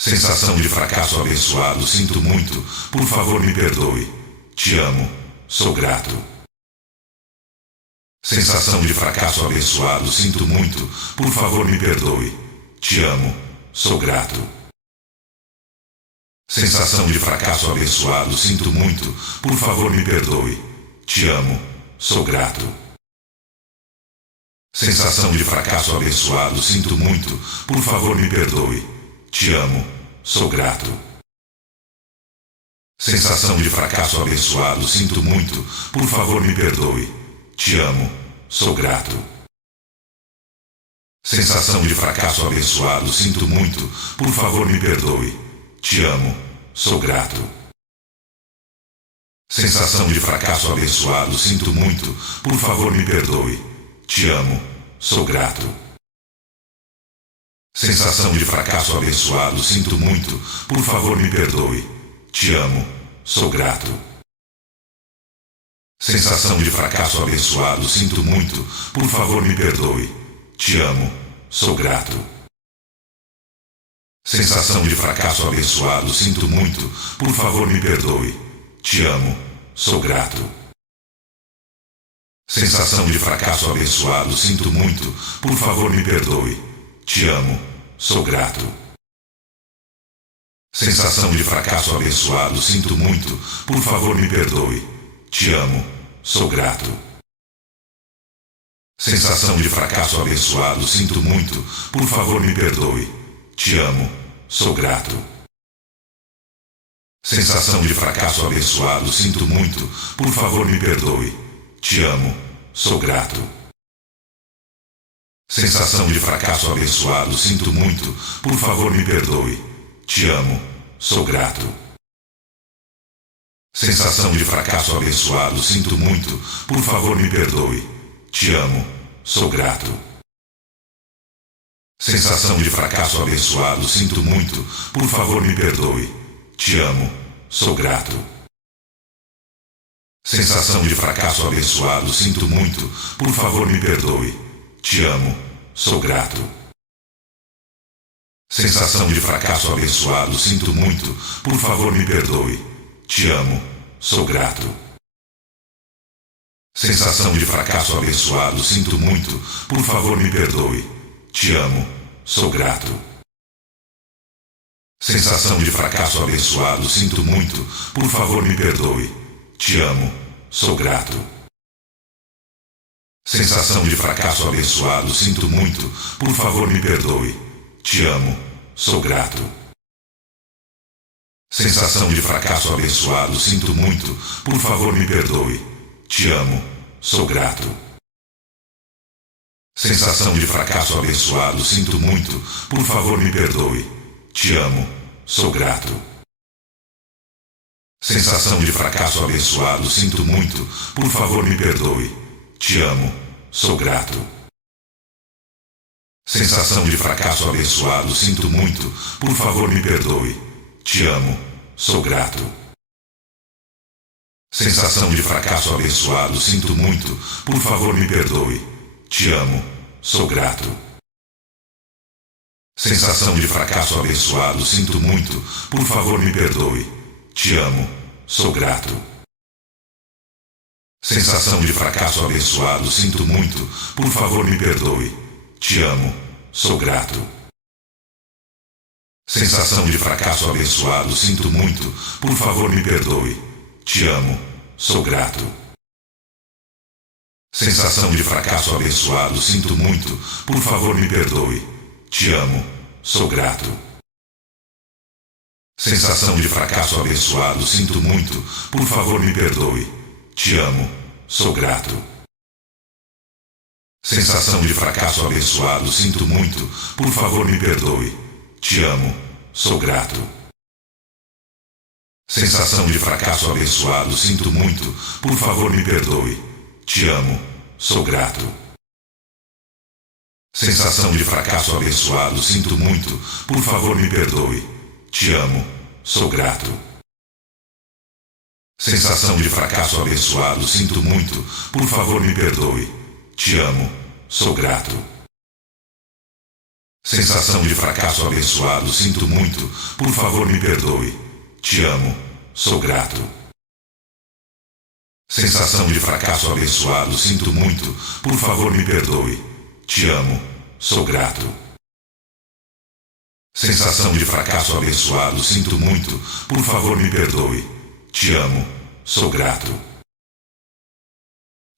Sensação de fracasso abençoado, sinto muito, por favor me perdoe. Te amo, sou grato. Sensação de fracasso abençoado, sinto muito, por favor me perdoe. Te amo, sou grato. Sensação de fracasso abençoado, sinto muito, por favor me perdoe. Te amo, sou grato. Sensação de fracasso abençoado, sinto muito, por favor me perdoe. Te amo, sou grato. Sensação de fracasso abençoado, sinto muito, por favor me perdoe. Te amo, sou grato. Sensação de fracasso abençoado, sinto muito, por favor me perdoe. Te amo, sou grato. Sensação de fracasso abençoado, sinto muito, por favor me perdoe. Te amo, sou grato. Sensação de fracasso abençoado, sinto muito, por favor me perdoe. Te amo, sou grato. Sensação de fracasso abençoado, sinto muito, por favor me perdoe. Te amo, sou grato. Sensação de fracasso abençoado, sinto muito, por favor me perdoe. Te amo, sou grato. Sensação de fracasso abençoado, sinto muito, por favor me perdoe. Te amo, sou grato. Sensação de fracasso abençoado, sinto muito, por favor me perdoe. Te amo, sou grato. Sensação de fracasso abençoado, sinto muito, por favor me perdoe. Te amo, sou grato. Sensação de fracasso abençoado, sinto muito, por favor me perdoe. Te amo, sou grato. Sensação de fracasso abençoado, sinto muito, por favor me perdoe. Te amo, sou grato. Sensação de fracasso abençoado, sinto muito, por favor me perdoe. Te amo, sou grato. Sensação de fracasso abençoado, sinto muito, por favor me perdoe. Te amo, sou grato. Sensação de fracasso abençoado, sinto muito, por favor me perdoe. Te amo, sou grato. Sensação de fracasso abençoado, sinto muito, por favor me perdoe. Te amo, sou grato. Sensação de fracasso abençoado, sinto muito, por favor me perdoe. Te amo, sou grato. Sensação de fracasso abençoado, sinto muito, por favor me perdoe. Te amo, sou grato. Sensação de fracasso abençoado, sinto muito, por favor me perdoe. Te amo, sou grato. Sensação de fracasso abençoado, sinto muito, por favor me perdoe. Te amo, sou grato. Sensação de fracasso abençoado, sinto muito, por favor me perdoe. Te amo, sou grato. Sensação de fracasso abençoado, sinto muito, por favor me perdoe. Te amo, sou grato. Sensação de fracasso abençoado, sinto muito, por favor me perdoe. Te amo, sou grato. Sensação de fracasso abençoado, sinto muito, por favor me perdoe. Te amo, sou grato. Sensação de fracasso abençoado, sinto muito, por favor me perdoe. Te amo, sou grato. Sensação de fracasso abençoado, sinto muito, por favor me perdoe. Te amo, sou grato. Sensação de fracasso abençoado, sinto muito, por favor me perdoe. Te amo, sou grato. Sensação de fracasso abençoado, sinto muito, por favor me perdoe. Te amo, sou grato. Sensação de fracasso abençoado, sinto muito, por favor me perdoe. Te amo, sou grato. Sensação de fracasso abençoado, sinto muito, por favor me perdoe. Te amo, sou grato. Sensação de fracasso abençoado, sinto muito, por favor me perdoe. Te amo, sou grato. Sensação de fracasso abençoado, sinto muito, por favor me perdoe. Te amo, sou grato. Sensação de fracasso abençoado, sinto muito, por favor me perdoe. Te amo, sou grato. Sensação de fracasso abençoado, sinto muito, por favor me perdoe. Te amo, sou grato. Sensação de fracasso abençoado, sinto muito, por favor me perdoe. Te amo, sou grato. Sensação de fracasso abençoado, sinto muito, por favor me perdoe. Te amo, sou grato.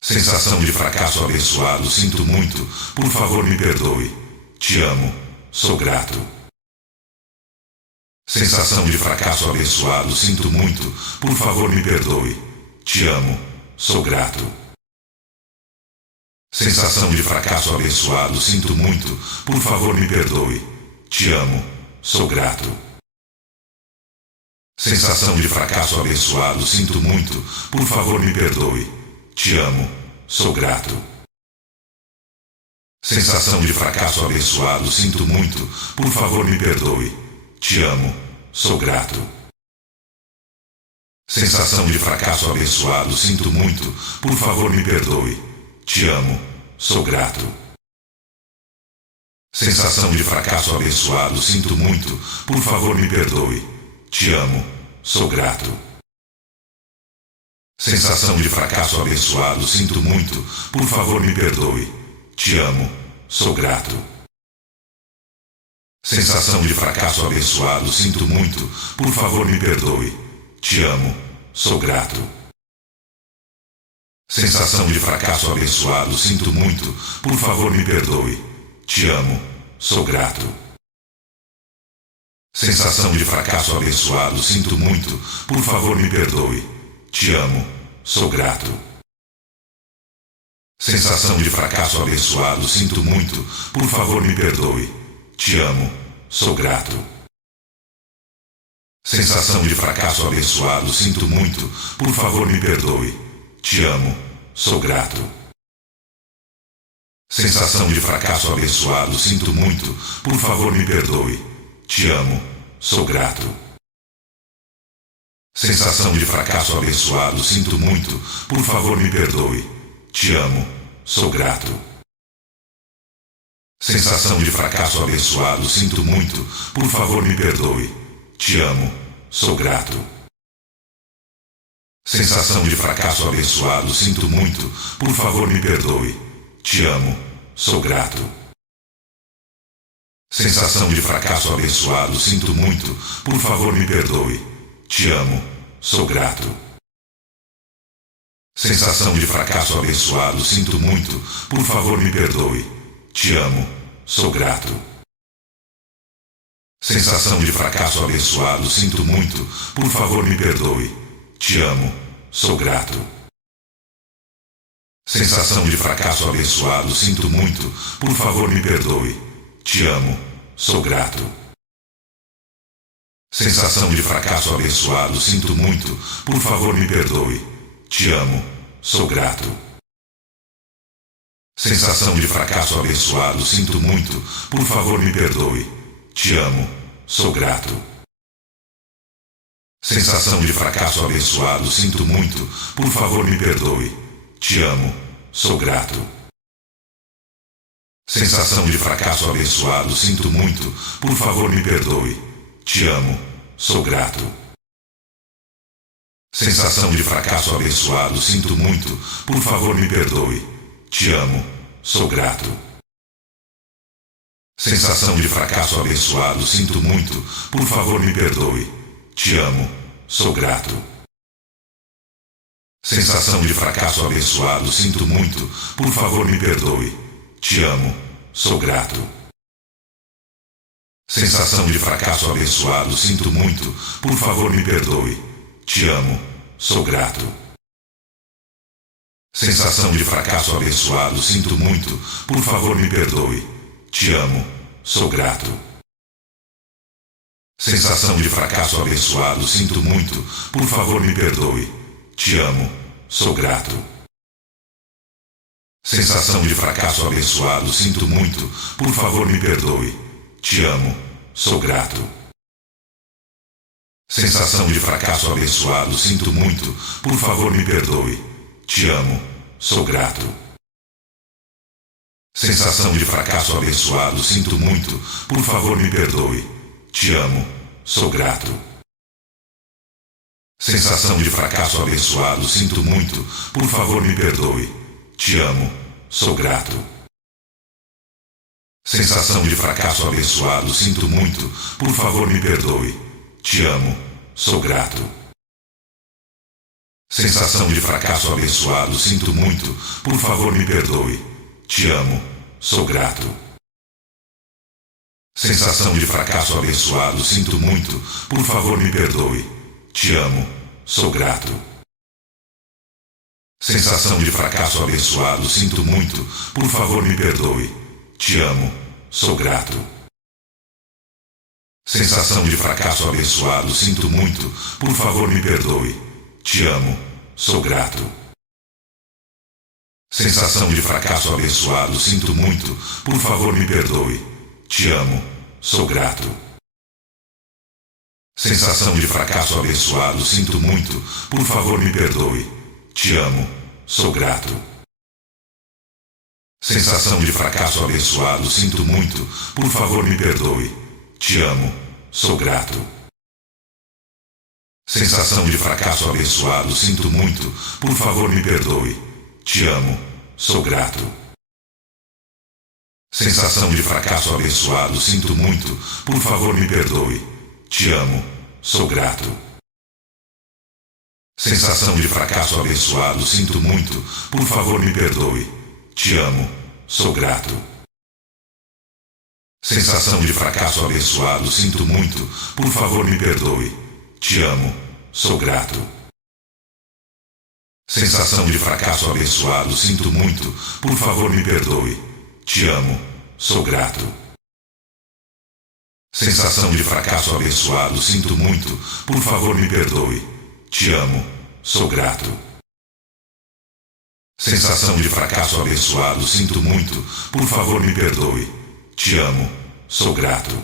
Sensação de fracasso abençoado, sinto muito, por favor me perdoe. Te amo, sou grato. Sensação de fracasso abençoado, sinto muito, por favor me perdoe. Te amo, sou grato. Sensação de fracasso abençoado, sinto muito, por favor me perdoe. Te amo, sou grato. Sensação de fracasso abençoado, sinto muito, por favor me perdoe. Te amo, sou grato. Sensação de fracasso abençoado, sinto muito, por favor me perdoe. Te amo, sou grato. Sensação de fracasso abençoado, sinto muito, por favor me perdoe. Te amo, sou grato. Sensação de fracasso abençoado, sinto muito, por favor me perdoe. Te amo, sou grato. Sensação de fracasso abençoado, sinto muito, por favor me perdoe. Te amo, sou grato. Sensação de fracasso abençoado, sinto muito, por favor me perdoe. Te amo, sou grato. Sensação de fracasso abençoado, sinto muito, por favor me perdoe. Te amo, sou grato. Sensação de fracasso abençoado, sinto muito, por favor me perdoe. Te amo, sou grato. Sensação de fracasso abençoado, sinto muito, por favor me perdoe. Te amo, sou grato. Sensação de fracasso abençoado, sinto muito, por favor me perdoe. Te amo, sou grato. Sensação de fracasso abençoado, sinto muito, por favor me perdoe. Te amo, sou grato. Sensação de fracasso abençoado, sinto muito, por favor me perdoe. Te amo, sou grato. Sensação de fracasso abençoado, sinto muito, por favor me perdoe. Te amo, sou grato. Sensação de fracasso abençoado, sinto muito, por favor me perdoe. Te amo, sou grato. Sensação de fracasso abençoado, sinto muito, por favor me perdoe. Te amo, sou grato. Sensação de fracasso abençoado, sinto muito, por favor me perdoe. Te amo, sou grato. Sensação de fracasso abençoado, sinto muito, por favor me perdoe. Te amo, sou grato. Sensação de fracasso abençoado, sinto muito, por favor me perdoe. Te amo, sou grato. Sensação de fracasso abençoado, sinto muito, por favor me perdoe. Te amo, sou grato. Sensação de fracasso abençoado, sinto muito, por favor me perdoe. Te amo, sou grato. Sensação de fracasso abençoado, sinto muito, por favor me perdoe. Te amo, sou grato. Sensação de fracasso abençoado, sinto muito, por favor me perdoe. Te amo, sou grato. Sensação de fracasso abençoado, sinto muito, por favor me perdoe. Te amo, sou grato. Sensação de fracasso abençoado, sinto muito, por favor me perdoe. Te amo, sou grato. Sensação de fracasso abençoado, sinto muito, por favor me perdoe. Te amo, sou grato. Sensação de fracasso abençoado, sinto muito, por favor me perdoe. Te amo, sou grato. Sensação de fracasso abençoado, sinto muito, por favor me perdoe. Te amo, sou grato. Sensação de fracasso abençoado, sinto muito, por favor me perdoe. Te amo, sou grato. Sensação de fracasso abençoado, sinto muito, por favor me perdoe. Te amo, sou grato. Sensação de fracasso abençoado, sinto muito, por favor me perdoe. Te amo, sou grato. Sensação de fracasso abençoado, sinto muito, por favor me perdoe. Te amo, sou grato. Sensação de fracasso abençoado, sinto muito, por favor me perdoe. Te amo, sou grato. Sensação de fracasso abençoado, sinto muito, por favor me perdoe. Te amo, sou grato. Sensação de fracasso abençoado, sinto muito, por favor me perdoe. Te amo, sou grato. Sensação de fracasso abençoado, sinto muito, por favor me perdoe. Te amo, sou grato. Sensação de fracasso abençoado, sinto muito, por favor me perdoe. Te amo, sou grato. Sensação de fracasso abençoado, sinto muito, por favor me perdoe. Te amo, sou grato. Sensação de fracasso abençoado, sinto muito, por favor me perdoe. Te amo, sou grato. Sensação de fracasso abençoado, sinto muito, por favor me perdoe. Te amo, sou grato. Sensação de fracasso abençoado, sinto muito, por favor me perdoe. Te amo, sou grato. Sensação de fracasso abençoado, sinto muito, por favor me perdoe. Te amo, sou grato. Sensação de fracasso abençoado, sinto muito, por favor me perdoe. Te amo, sou grato. Sensação de fracasso abençoado, sinto muito, por favor me perdoe. Te amo, sou grato. Sensação de fracasso abençoado, sinto muito, por favor me perdoe. Te amo, sou grato. Sensação de fracasso abençoado, sinto muito, por favor me perdoe. Te amo, sou grato. Sensação de fracasso abençoado, sinto muito, por favor me perdoe. Te amo, sou grato. Sensação de fracasso abençoado, sinto muito, por favor me perdoe. Te amo, sou grato.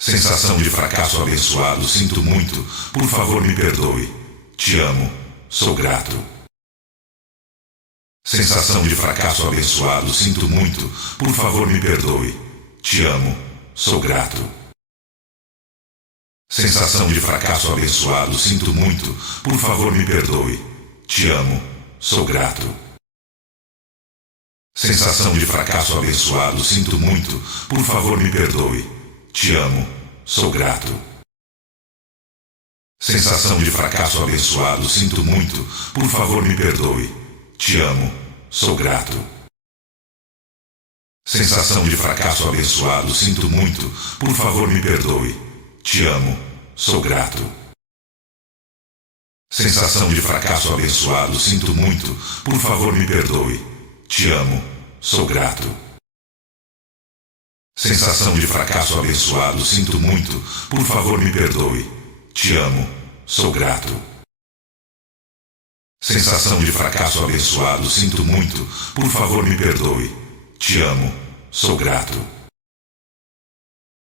Sensação de fracasso abençoado, sinto muito, por favor me perdoe. Te amo, sou grato. Sensação de fracasso abençoado, sinto muito, por favor me perdoe. Te amo, sou grato. Sensação de fracasso abençoado, sinto muito, por favor me perdoe. Te amo, sou grato. Sensação de fracasso abençoado, sinto muito, por favor me perdoe. Te amo, sou grato. Sensação de fracasso abençoado, sinto muito, por favor me perdoe. Te amo, sou grato. Sensação de fracasso abençoado, sinto muito, por favor me perdoe. Te amo, sou grato. Sensação de fracasso abençoado, sinto muito, por favor me perdoe. Te amo, sou grato. Sensação de fracasso abençoado, sinto muito, por favor me perdoe. Te amo, sou grato. Sensação de fracasso abençoado, sinto muito, por favor me perdoe. Te amo, sou grato.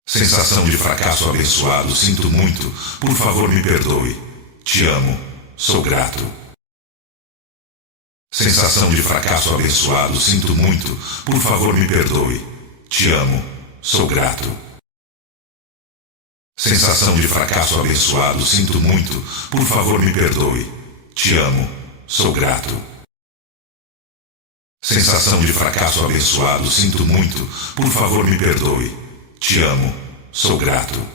Sensação de fracasso abençoado, sinto muito, por favor me perdoe. Te amo, sou grato. Sensação de fracasso abençoado, sinto muito, por favor me perdoe. Te amo, sou grato. Sensação de fracasso abençoado, sinto muito, por favor me perdoe. Te amo, sou grato. Sensação de fracasso abençoado, sinto muito, por favor me perdoe. Te amo, sou grato.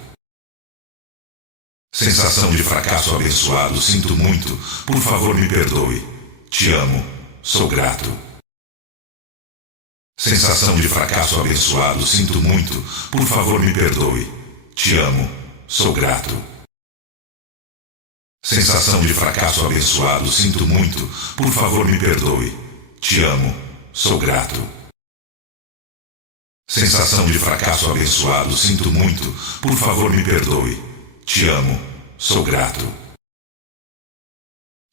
Sensação de fracasso abençoado, sinto muito, por favor me perdoe. Te amo, sou grato. Sensação de fracasso abençoado, sinto muito, por favor me perdoe. Te amo, sou grato. Sensação de fracasso abençoado, sinto muito, por favor me perdoe. Te amo, sou grato. Sensação de fracasso abençoado, sinto muito, por favor me perdoe. Te amo, sou grato.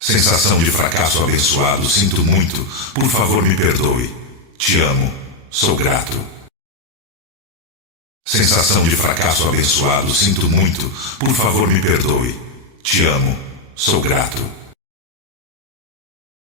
Sensação de fracasso abençoado, sinto muito, por favor me perdoe. Te amo, sou grato. Sensação de fracasso abençoado, sinto muito, por favor me perdoe. Te amo, sou grato.